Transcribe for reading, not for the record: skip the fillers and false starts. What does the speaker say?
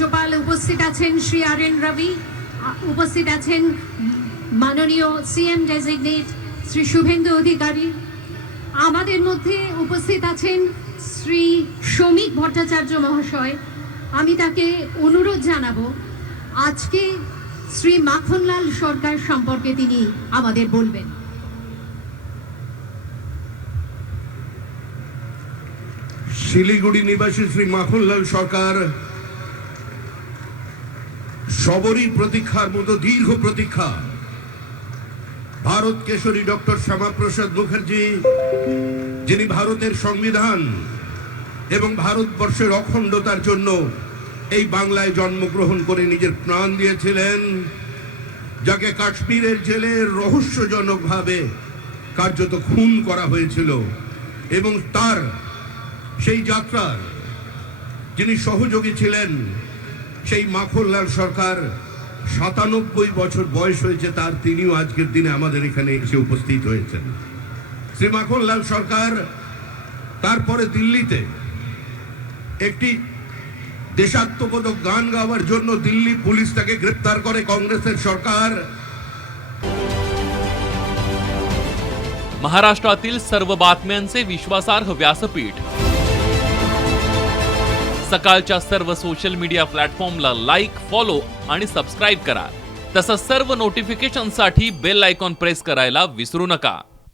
রাজ্যপাল উপস্থিত আছেন শ্রী আর এন রবি, উপস্থিত আছেন মাননীয় সিএম ডেজিগনেট শ্রী শুভেন্দু অধিকারী, আমাদের মধ্যে উপস্থিত আছেন শ্রী শ্রমিক ভট্টাচার্য মহাশয়। আমি তাকে অনুরোধ জানাবো আজকে শ্রী মাখনলাল সরকার সম্পর্কে তিনি আমাদের বলবেন। শিলিগুড়ি নিবাসী শ্রী মাখনলাল সরকার সবরই প্রতীক্ষার মতো দীর্ঘ প্রতীক্ষা। ভারত কেশরী ডক্টর শ্যামাপ্রসাদ মুখার্জি, যিনি ভারতের সংবিধান এবং ভারতবর্ষের অখণ্ডতার জন্য এই বাংলায় জন্মগ্রহণ করে নিজের প্রাণ দিয়েছিলেন, যাকে কাশ্মীরের জেলে রহস্যজনকভাবে কার্যত খুন করা হয়েছিল, এবং তার সেই যাত্রার যিনি সহযোগী ছিলেন, সেই মাখনলাল সরকার ৯৭ বছর বয়স হয়েছে তার, তিনিও আজকের দিনে আমাদের এখানে এসে উপস্থিত হয়েছেন। শ্রী মাখনলাল সরকার তারপরে দিল্লিতে একটি দেশাত্মবোধক গান গাওয়ার জন্য দিল্লি পুলিশ তাকে গ্রেপ্তার করে কংগ্রেসের সরকার। महाराष्ट्रातील सर्व बातम्यांचे विश्वासार्ह व्यासपीठ, सकाळच्या सर्व सोशल मीडिया प्लॅटफॉर्मला लाईक, फॉलो आणि सबस्क्राईब करा. तसंच सर्व नोटिफिकेशनसाठी बेल आयकॉन प्रेस करायला विसरू नका.